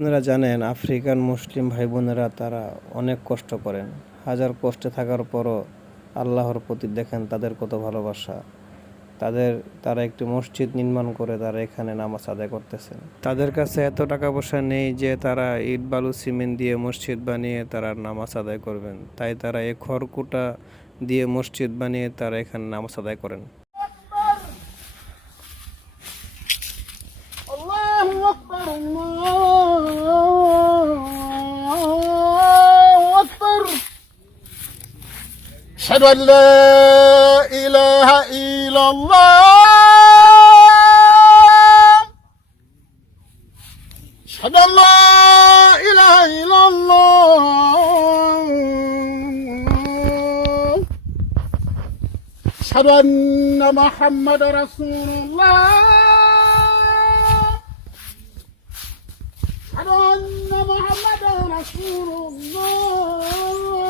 আপনারা জানেন আফ্রিকান মুসলিম ভাই বোনেরা তারা অনেক কষ্ট করেন। হাজার কষ্টে থাকার পরও আল্লাহর প্রতি দেখেন তাদের কত ভালোবাসা। তারা একটি মসজিদ নির্মাণ করে তারা এখানে নামাজ আদায় করতেছেন। তাদের কাছে এত টাকা পয়সা নেই যে তারা ইট বালু সিমেন্ট দিয়ে মসজিদ বানিয়ে তারা নামাজ আদায় করবেন, তাই তারা এই খড়কুটা দিয়ে মসজিদ বানিয়ে তারা এখানে নামাজ আদায় করেন। الله أكبر الله أكبر أشهد أن لا إله إلا الله أشهد أن لا إله إلا الله أشهد أن محمد رسول الله أشهد أن محمدا رسول الله